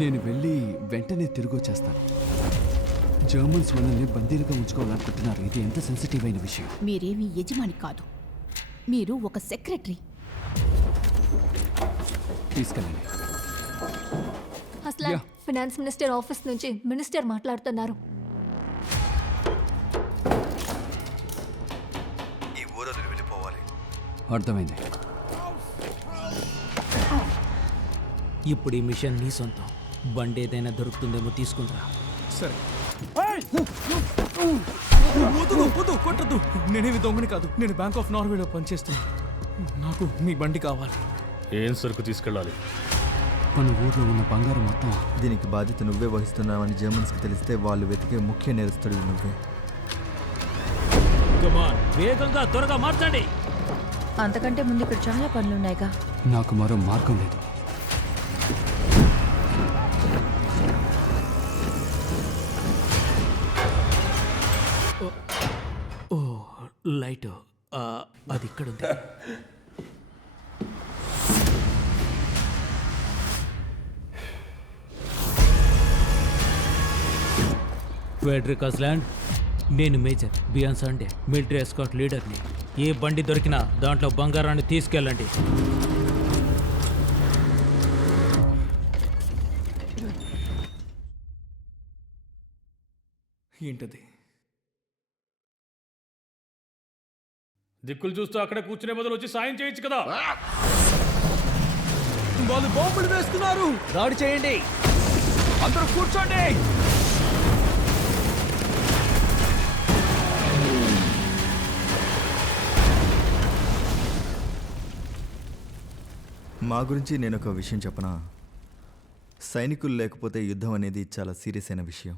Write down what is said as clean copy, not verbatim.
నేను వెళ్ళి వెంటనే తిరిగి వచ్చేస్తాను. జర్మన్స్ మనల్ని బందీలుగా ఉంచుకోవాలనుకుంటున్నారు. ఇది ఎంత సెన్సిటివ్ అయిన విషయం. మీరేమీ యజమాని కాదు, మీరు ఒక సెక్రటరీ. తీసుకెళ్ళండి. అసలు ఫైనాన్స్ మినిస్టర్ ఆఫీస్ నుంచి మినిస్టర్ మాట్లాడుతున్నారు. ఈ ఊరు వదిలి వెళ్ళిపోవాలి. అర్థమైంది. ఇప్పుడు ఈ మిషన్ నీ సొంతం. బండి ఏదైనా దొరుకుతుందేమో తీసుకుంటా. సరే. కొట్టద్దు. నేనేమి దొంగని కాదు. నేను బ్యాంక్ ఆఫ్ నార్వేలో పనిచేస్తున్నా. నాకు మీ బండి కావాలి. ఏం సరుకు తీసుకెళ్ళాలి? మన ఊర్లో ఉన్న బంగారం మొత్తం. దీనికి బాధ్యత నువ్వే వహిస్తున్నావని జర్మన్స్కి తెలిస్తే వాళ్ళు వెతికే ముఖ్య నేరస్తుడు నువ్వే. వేగంగా త్వరగా మార్చండి. అంతకంటే ముందు ఇక్కడ చాలా పనులున్నాయిగా. నాకు మరో మార్గం లేదు. ఓ లైట్ అది ఇక్కడ ఉంది. ఫెడరిక్ అస్లాండ్, నేను major Bjorn Sande, military escort లీడర్ని. ఏ బండి దొరికినా దాంట్లో బంగారాన్ని తీసుకెళ్ళండి. ఏంటది? దిక్కులు చూస్తూ అక్కడే కూర్చునే బదులు వచ్చి సాయం చేయొచ్చు కదా. వాళ్ళు బాంబులు వేస్తున్నారు. దాడి చేయండి. అందరూ కూర్చోండి. మా గురించి నేను ఒక విషయం చెప్పనా? సైనికులు లేకపోతే యుద్ధం అనేది చాలా సీరియస్ అయిన విషయం.